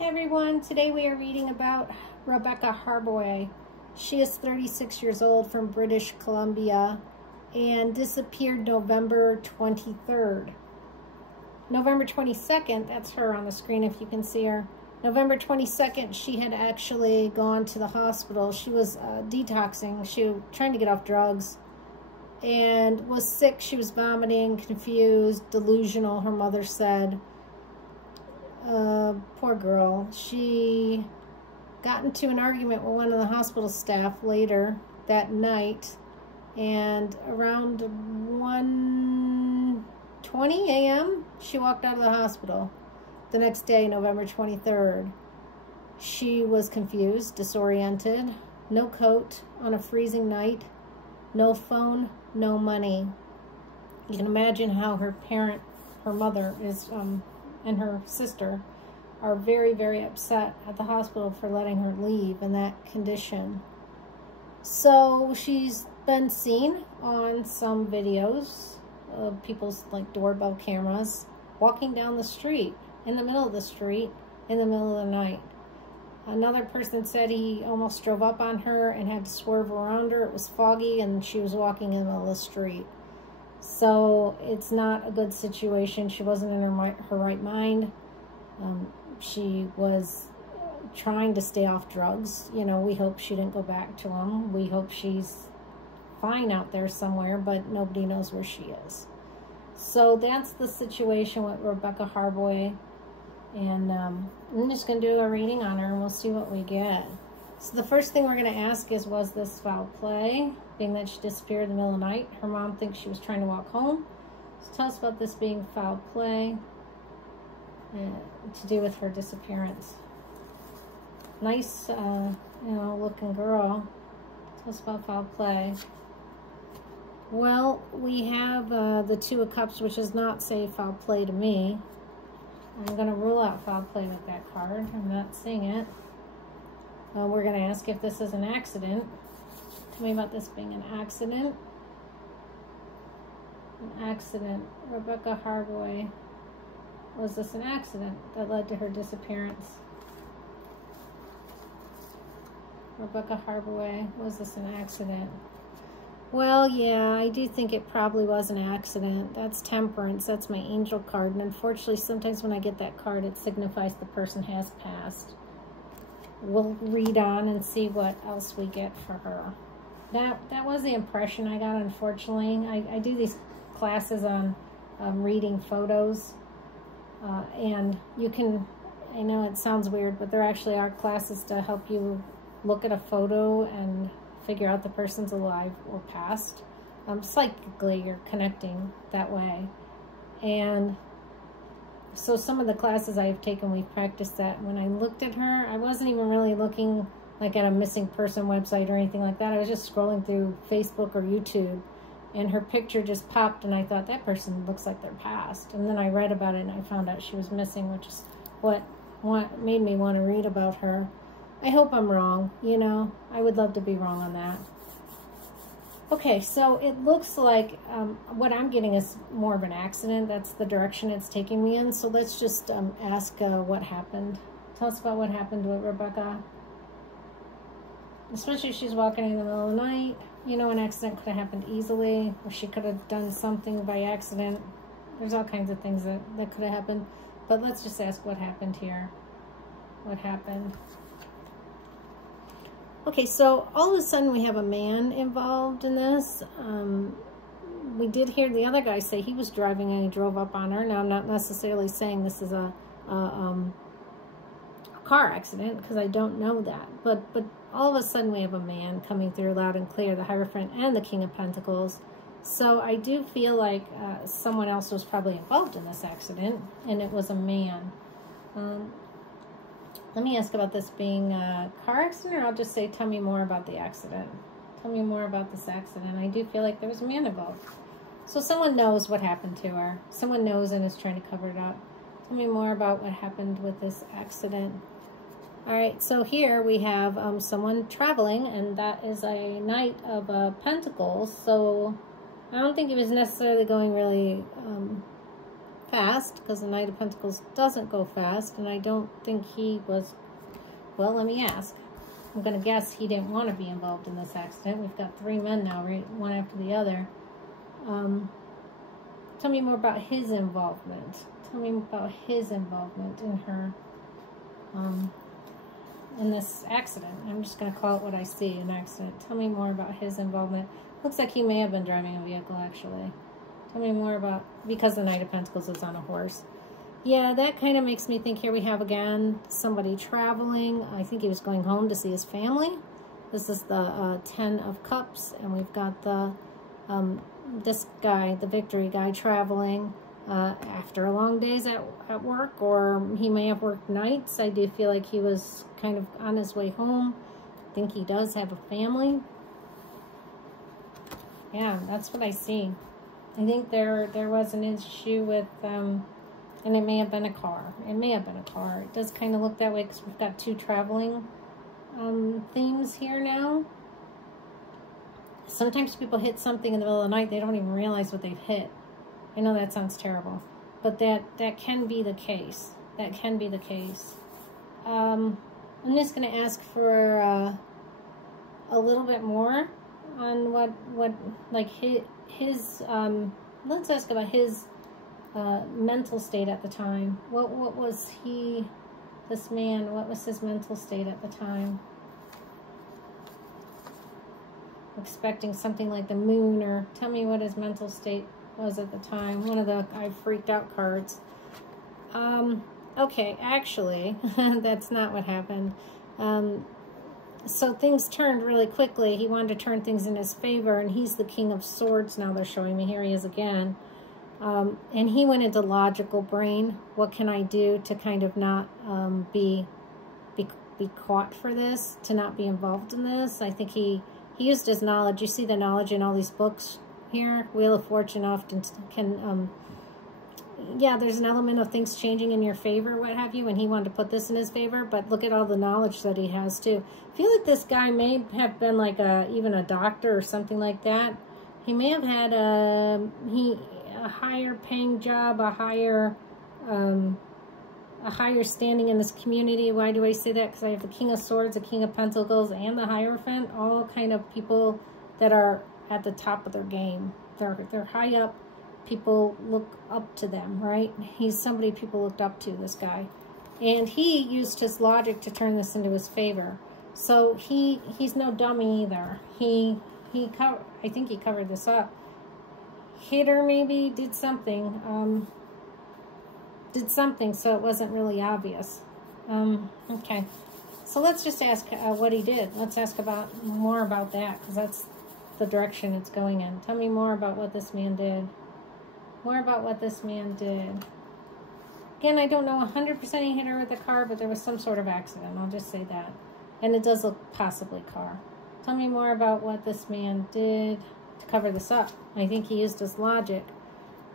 Hey everyone, today we are reading about Rebecca Harbowy. She is 36 years old from British Columbia and disappeared November 23rd. November 22nd, that's her on the screen if you can see her. November 22nd, she had actually gone to the hospital. She was detoxing. She was trying to get off drugs and was sick. She was vomiting, confused, delusional, her mother said. Poor girl. She got into an argument with one of the hospital staff later that night, and around 1:20 a.m. she walked out of the hospital. The next day, November 23rd, she was confused, disoriented, no coat on a freezing night, no phone, no money. You can imagine how her mother is and her sister are very, very upset at the hospital for letting her leave in that condition. So she's been seen on some videos of people's doorbell cameras walking down the street, in the middle of the street, in the middle of the night. Another person said he almost drove up on her and had to swerve around her. It was foggy and she was walking in the middle of the street. So it's not a good situation. She wasn't in her right mind. She was trying to stay off drugs. You know, we hope she didn't go back to them. We hope she's fine out there somewhere, but nobody knows where she is. So that's the situation with Rebecca Harbowy. And I'm just going to do a reading on her and we'll see what we get. So the first thing we're going to ask is, was this foul play? Being that she disappeared in the middle of the night. Her mom thinks she was trying to walk home. So tell us about this being foul play to do with her disappearance. Nice, looking girl. Tell us about foul play. Well, we have the Two of Cups, which does not say foul play to me. I'm going to rule out foul play with that card. I'm not seeing it. We're going to ask if this is an accident. Tell me about this being an accident. An accident. Rebecca Harbowy. Was this an accident that led to her disappearance? Rebecca Harbowy. Was this an accident? Well, yeah, I do think it probably was an accident. That's Temperance. That's my angel card. And unfortunately, sometimes when I get that card, it signifies the person has passed. We'll read on and see what else we get for her. That was the impression I got, unfortunately. I do these classes on reading photos. And you can, I know it sounds weird, but there actually are classes to help you look at a photo and figure out the person's alive or passed. Psychically, you're connecting that way. And so some of the classes I've taken, we've practiced that. When I looked at her, I wasn't even really looking like at a missing person website or anything like that. I was just scrolling through Facebook or YouTube, and her picture just popped, and I thought, that person looks like they're passed. And then I read about it, and I found out she was missing, which is what made me want to read about her. I hope I'm wrong, you know. I would love to be wrong on that. Okay, so it looks like what I'm getting is more of an accident. That's the direction it's taking me in. So let's just ask what happened. Tell us about what happened with Rebecca. Especially if she's walking in the middle of the night. You know, an accident could have happened easily, or she could have done something by accident. There's all kinds of things that could have happened. But let's just ask what happened here. What happened? Okay, so all of a sudden we have a man involved in this. We did hear the other guy say he was driving and he drove up on her. Now, I'm not necessarily saying this is a car accident, because I don't know that. But all of a sudden we have a man coming through loud and clear, the Hierophant and the King of Pentacles. So I do feel like someone else was probably involved in this accident, and it was a man. Let me ask about this being a car accident, or I'll just say, tell me more about the accident. Tell me more about this accident. I do feel like there was a man involved. So someone knows what happened to her. Someone knows and is trying to cover it up. Tell me more about what happened with this accident. All right, so here we have someone traveling, and that is a Knight of Pentacles. So I don't think it was necessarily going really fast, because the Knight of Pentacles doesn't go fast, and I don't think he was, well, let me ask. I'm going to guess he didn't want to be involved in this accident. We've got 3 men now, right? One after the other. Tell me more about his involvement. Tell me about his involvement in her, in this accident. I'm just going to call it what I see, an accident. Tell me more about his involvement. Looks like he may have been driving a vehicle, actually. Tell me more about, because the Knight of Pentacles is on a horse. Yeah, that kind of makes me think, here we have again somebody traveling. I think he was going home to see his family. This is the 10 of Cups, and we've got the this guy, the Victory guy, traveling after a long days at work, or he may have worked nights. I do feel like he was kind of on his way home. I think he does have a family. Yeah, that's what I see. I think there was an issue with, and it may have been a car. It may have been a car. It does kind of look that way because we've got 2 traveling themes here now. Sometimes people hit something in the middle of the night, they don't even realize what they've hit. I know that sounds terrible, but that can be the case. That can be the case. I'm just going to ask for a little bit more on what like his let's ask about his mental state at the time. What was he, this man, what was his mental state at the time? Expecting something like the moon, or tell me what his mental state was at the time. One of the I freaked out cards. Okay, actually, that's not what happened. So things turned really quickly. He wanted to turn things in his favor, and he's the King of Swords now. They're showing me. Here he is again. And he went into logical brain. What can I do to kind of not be caught for this, to not be involved in this? I think he used his knowledge. You see the knowledge in all these books here. Wheel of Fortune often can, yeah, there's an element of things changing in your favor, what have you, and he wanted to put this in his favor, but look at all the knowledge that he has, too. I feel like this guy may have been like even a doctor or something like that. He may have had a higher paying job, a higher standing in this community. Why do I say that? Because I have the King of Swords, the King of Pentacles, and the Hierophant, all kind of people that are at the top of their game. They're high up. People look up to them, right? He's somebody people looked up to, this guy. And he used his logic to turn this into his favor. So he's no dummy either. I think he covered this up. Hit her, maybe, did something. So it wasn't really obvious. Okay. So let's just ask what he did. Let's ask more about that, because that's the direction it's going in. Tell me more about what this man did. More about what this man did. Again, I don't know 100% he hit her with a car, but there was some sort of accident. I'll just say that. And it does look possibly car. Tell me more about what this man did to cover this up. I think he used his logic.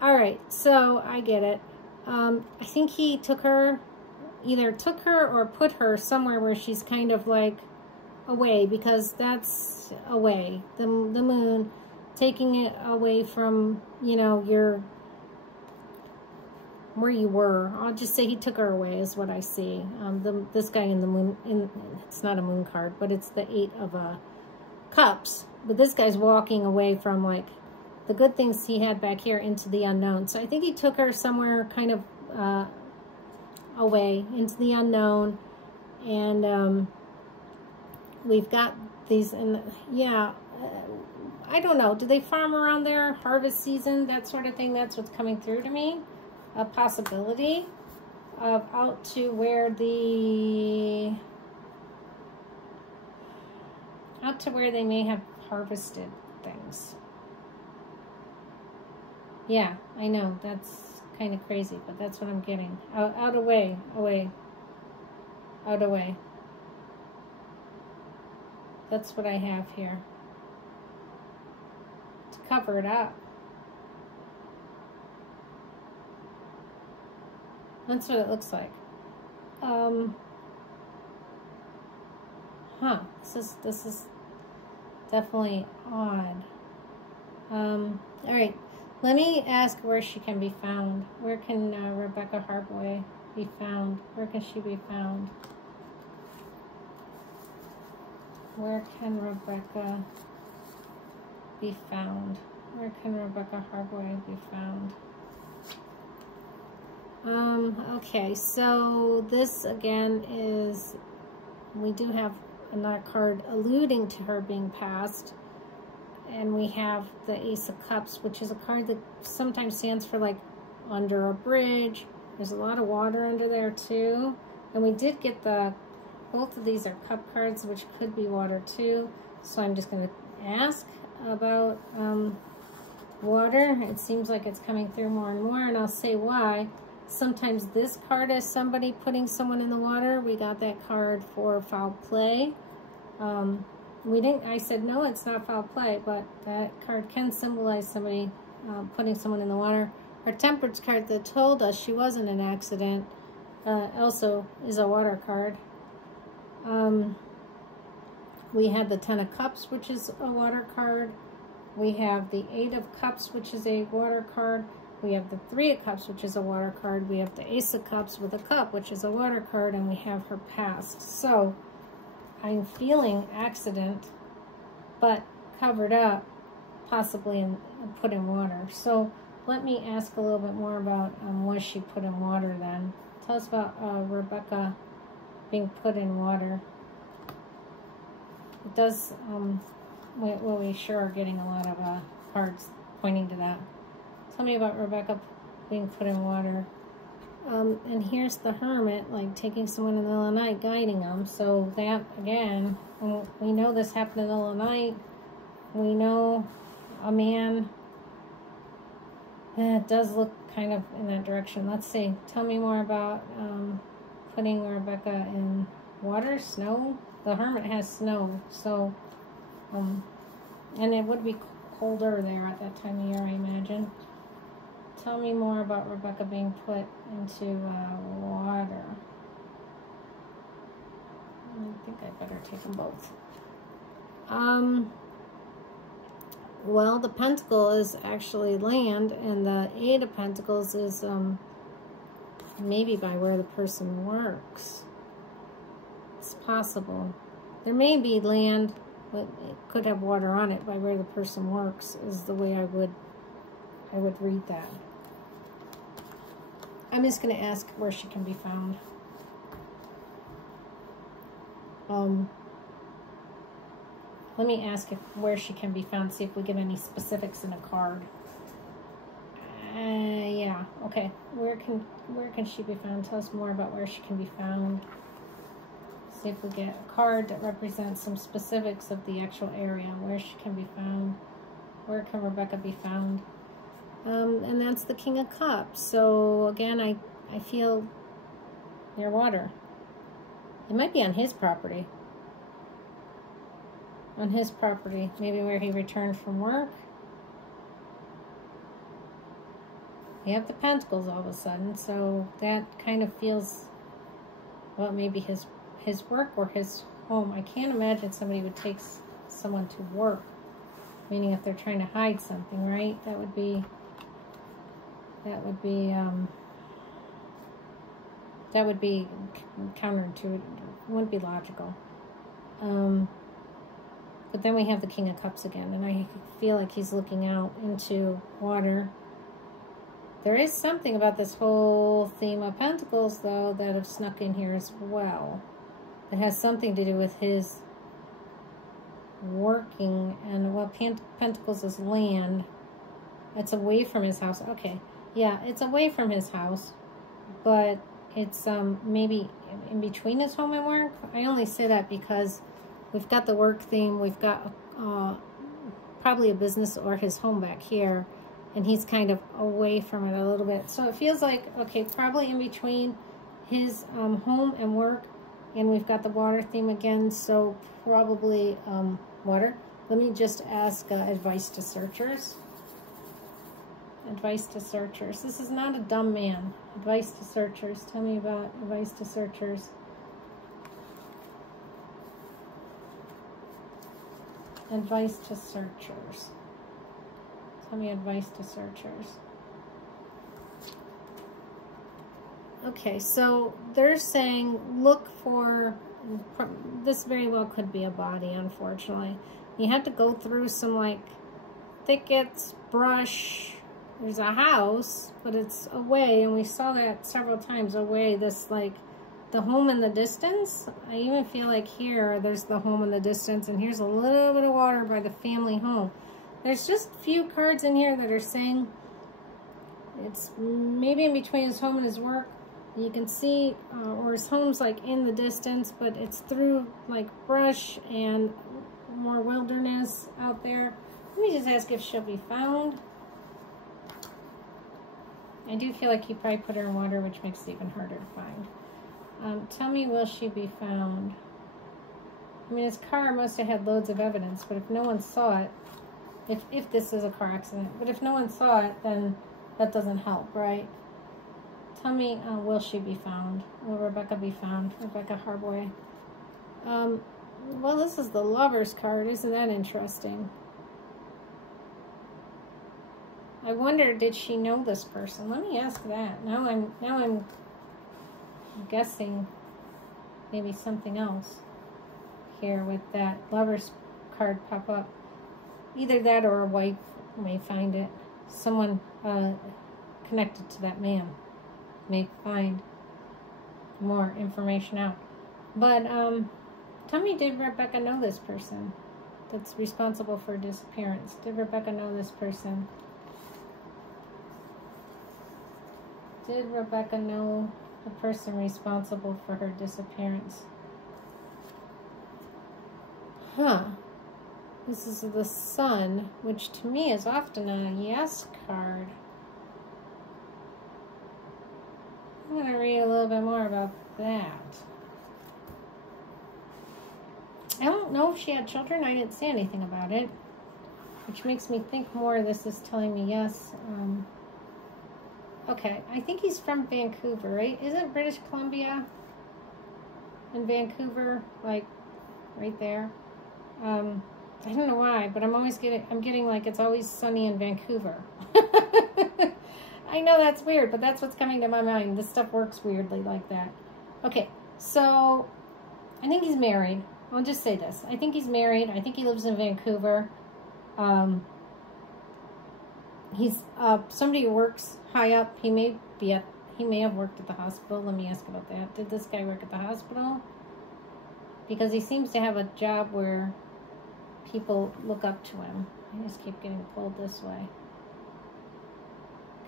All right, so I get it. I think he took her, either took her or put her somewhere where she's kind of like away, because that's away. The moon, taking it away from, you know, where you were. I'll just say he took her away is what I see. This guy in the moon, it's not a moon card, but it's the 8 of Cups. But this guy's walking away from like the good things he had back here into the unknown. So I think he took her somewhere kind of away into the unknown. And we've got these, and yeah, I don't know. Do they farm around there? Harvest season, that sort of thing. That's what's coming through to me. A possibility of out to where they may have harvested things. Yeah, I know. That's kind of crazy, but that's what I'm getting. Out away. That's what I have here. To cover it up. That's what it looks like. This is definitely odd. All right. Let me ask where she can be found. Where can Rebecca Harbowy be found? Where can she be found? Where can Rebecca be found? Where can Rebecca Harbowy be found? Okay, so this again is, we do have another card alluding to her being passed. And we have the Ace of Cups, which is a card that sometimes stands for like under a bridge. There's a lot of water under there too. And we did get both of these are cup cards, which could be water too. So I'm just going to ask about water. It seems like it's coming through more and more, and I'll say why. Sometimes this card is somebody putting someone in the water. We got that card for foul play. I said, no, it's not foul play, but that card can symbolize somebody putting someone in the water. Our Temperance card that told us she was in an accident also is a water card. We have the Ten of Cups, which is a water card. We have the Eight of Cups, which is a water card. We have the Three of Cups, which is a water card. We have the Ace of Cups with a cup, which is a water card, and we have her past. So I'm feeling accident, but covered up, possibly put in water. So let me ask a little bit more about was she put in water then? Tell us about Rebecca being put in water. It does, we sure are getting a lot of cards pointing to that. Tell me about Rebecca being put in water. And here's the Hermit, like taking someone in the middle of the night, guiding them. So that, again, we know this happened in the middle of the night. We know a man. It does look kind of in that direction. Let's see. Tell me more about putting Rebecca in water, snow. The Hermit has snow, so, and it would be colder there at that time of year, I imagine. Tell me more about Rebecca being put into water. I think I better take them both. Well, the Pentacle is actually land, and the Eight of Pentacles is maybe by where the person works. It's possible. There may be land, but it could have water on it by where the person works, is the way I would read that. I'm just going to ask where she can be found. Let me ask where she can be found, see if we get any specifics in a card. Yeah, okay. Where can she be found? Tell us more about where she can be found. See if we get a card that represents some specifics of the actual area, where she can be found. Where can Rebecca be found? And that's the King of Cups. So again, I feel near water. It might be on his property. On his property, maybe where he returned from work. We have the Pentacles all of a sudden, so that kind of feels, well, maybe his work or his home. I can't imagine somebody would take someone to work, meaning if they're trying to hide something, right? That would be counterintuitive. It wouldn't be logical. But then we have the King of Cups again, and I feel like he's looking out into water. There is something about this whole theme of Pentacles, though, that have snuck in here as well. It has something to do with his working, and, well, Pentacles is land. It's away from his house. Okay, yeah, it's away from his house, but it's maybe in between his home and work. I only say that because we've got the work theme, we've got probably a business or his home back here, and he's kind of away from it a little bit. So it feels like, okay, probably in between his home and work, and we've got the water theme again, so probably water. Let me just ask advice to searchers. Advice to searchers. This is not a dumb man. Advice to searchers. Tell me about advice to searchers. Advice to searchers. Tell me advice to searchers. Okay, so they're saying look for, this very well could be a body, unfortunately. You have to go through some like thickets, brush. There's a house, but it's away, and we saw that several times away, this like the home in the distance. I even feel like here there's the home in the distance, and here's a little bit of water by the family home. There's just a few cards in here that are saying it's maybe in between his home and his work. You can see, or his home's like in the distance, but it's through like brush and more wilderness out there. Let me just ask if she'll be found. I do feel like he probably put her in water, which makes it even harder to find. Tell me, will she be found? I mean, his car must have had loads of evidence, but if no one saw it, if this is a car accident, but if no one saw it, then that doesn't help, right? Tell me, will she be found? Will Rebecca be found? Rebecca Harbowy. Well, this is the Lover's card. Isn't that interesting? I wonder, did she know this person? Let me ask that. Now I'm guessing maybe something else here with that Lover's card pop up. Either that or a wife may find it. Someone connected to that man may find more information out. But tell me, did Rebecca know this person that's responsible for disappearance? Did Rebecca know this person? Did Rebecca know the person responsible for her disappearance? Huh. This is the Sun, which to me is often a yes card. I'm going to read a little bit more about that. I don't know if she had children. I didn't say anything about it, which makes me think more this is telling me yes. Okay, I think he's from Vancouver, right? Isn't British Columbia in Vancouver, like right there? I don't know why, but I'm getting like it's always sunny in Vancouver. I know that's weird, but that's what's coming to my mind. This stuff works weirdly like that. Okay, so I think he's married. I'll just say this. I think he's married. I think he lives in Vancouver. He's somebody who works high up. He may have worked at the hospital. Let me ask about that. Did this guy work at the hospital? Because he seems to have a job where people look up to him. I just keep getting pulled this way.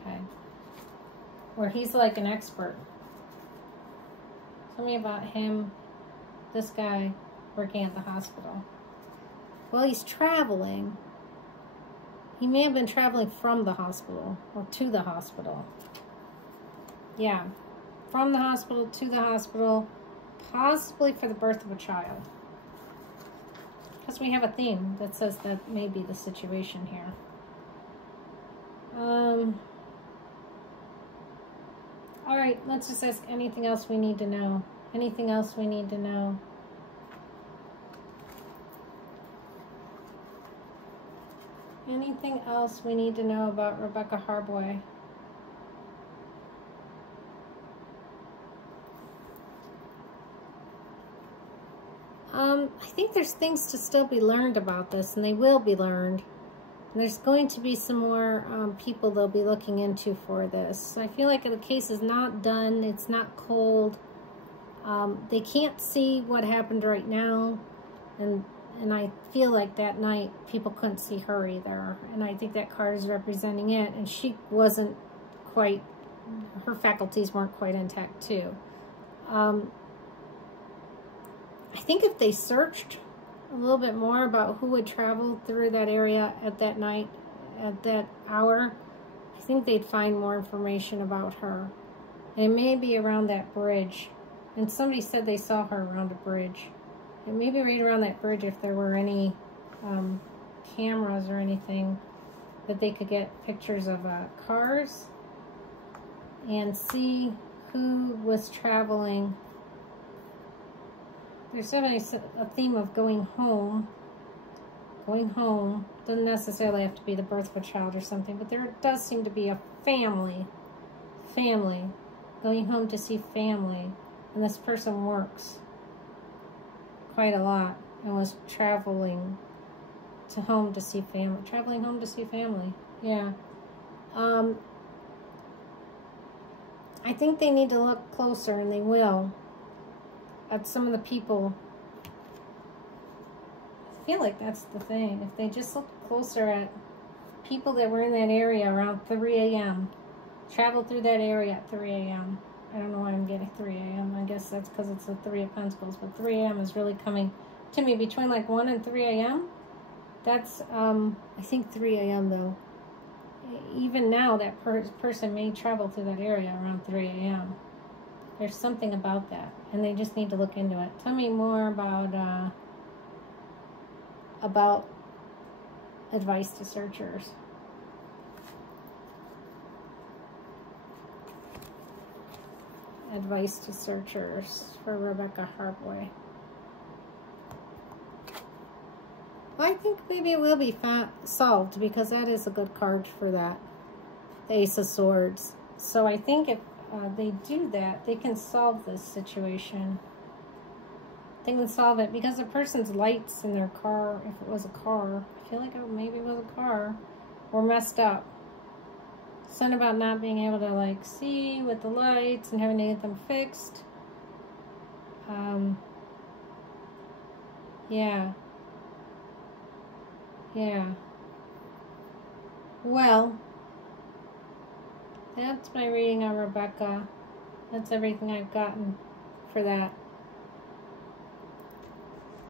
Okay. Where he's like an expert. Tell me about him, this guy working at the hospital. Well, he's traveling. He may have been traveling from the hospital or to the hospital. Yeah. From the hospital to the hospital, possibly for the birth of a child. Because we have a theme that says that may be the situation here. All right, let's just ask anything else we need to know. Anything else we need to know? Anything else we need to know about Rebecca Harbowy? I think there's things to still be learned about this, and they will be learned. And there's going to be some more people they'll be looking into for this. So I feel like the case is not done. It's not cold. They can't see what happened right now. And I feel like that night people couldn't see her either. And I think that card is representing it. And she wasn't quite, her faculties weren't quite intact too. I think if they searched a little bit more about who would travel through that area at that night, at that hour, I think they'd find more information about her. And it may be around that bridge. And somebody said they saw her around a bridge. And maybe right around that bridge, if there were any cameras or anything, that they could get pictures of cars and see who was traveling. There's definitely a theme of going home going home. Doesn't necessarily have to be the birth of a child or something, but there does seem to be a family going home to see family. And this person works quite a lot and was traveling home to see family. Yeah. I think they need to look closer, and they will, at some of the people. I feel like that's the thing. If they just look closer at people that were in that area around 3 a.m., traveled through that area at 3 a.m. I don't know why I'm getting 3 a.m. I guess that's because it's the 3 of Pentacles, but 3 a.m. is really coming to me between like 1 and 3 a.m. That's, I think 3 a.m. though. Even now, that person may travel through that area around 3 a.m. There's something about that, and they just need to look into it. Tell me more about advice to searchers. Advice to searchers for Rebecca Harbowy. Well, I think maybe it will be solved, because that is a good card for that. The Ace of Swords. So I think if they do that, they can solve this situation. They can solve it because the person's lights in their car, if it was a car, I feel like maybe it was a car, were messed up. Something about not being able to like see with the lights and having to get them fixed. Yeah. Well, that's my reading on Rebecca. That's everything I've gotten for that.